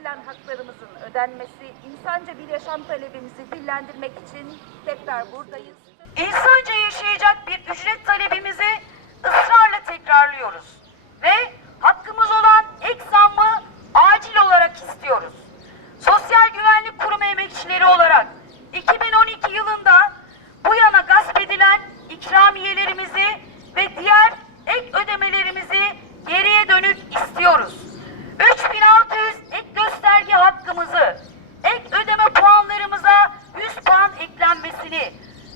edilen haklarımızın ödenmesi, insanca bir yaşam talebimizi dillendirmek için tekrar buradayız. İnsanca yaşayacak bir ücret talebimizi ısrarla tekrarlıyoruz. Ve hakkımız olan ek zammı acil olarak istiyoruz. Sosyal Güvenlik Kurumu emekçileri olarak 2012 yılında bu yana gasp edilen ikramiyelerimizi ve diğer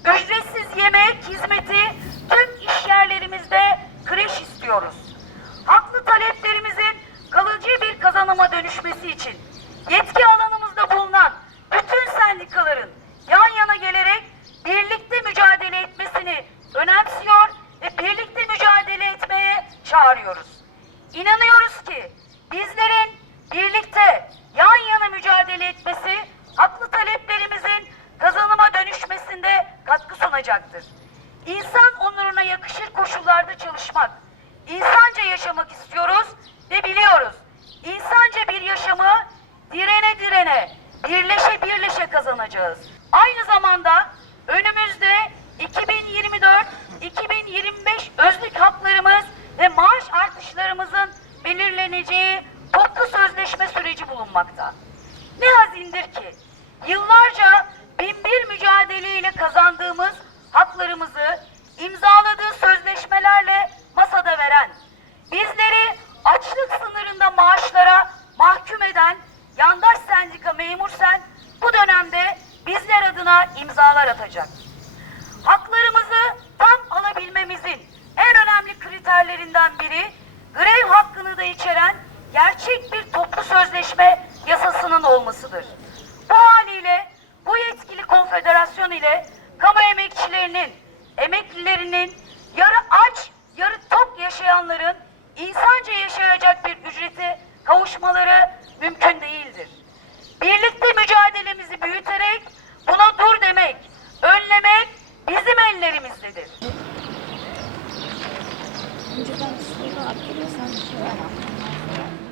ücretsiz yemek hizmeti tüm iş yerlerimizde kreş istiyoruz. Haklı taleplerimizin kalıcı bir kazanıma dönüşmesi için yetki alanımızda bulunan bütün sendikaların yan yana gelerek birlikte mücadele etmesini önemsiyor ve birlikte mücadele etmeye çağırıyoruz. İnanıyoruz ki bizlerin birlikte yan yana mücadele etmesi haklı taleplerimizin kazanıma dönüşmesinde sunacaktır. İnsan onuruna yakışır koşullarda çalışmak, insanca yaşamak istiyoruz ve biliyoruz. İnsanca bir yaşamı direne direne, birleşe birleşe kazanacağız. Aynı zamanda önümüzde 2024-2025 özlük haklarımız ve maaş artışlarımızın belirleneceği toplu sözleşme süreci bulunmakta. Ne hazindir ki sendika memur sen bu dönemde bizler adına imzalar atacak. Haklarımızı tam alabilmemizin en önemli kriterlerinden biri grev hakkını da içeren gerçek bir toplu sözleşme yasasının olmasıdır. Bu haliyle bu yetkili konfederasyon ile kamu emekçilerinin, emeklilerinin, yarı aç, yarı tok yaşayanların insanca yaşayacak bir ücrete kavuşmaları mümkün ellerimizdedir. Önceden soru attırırsan bir şey var.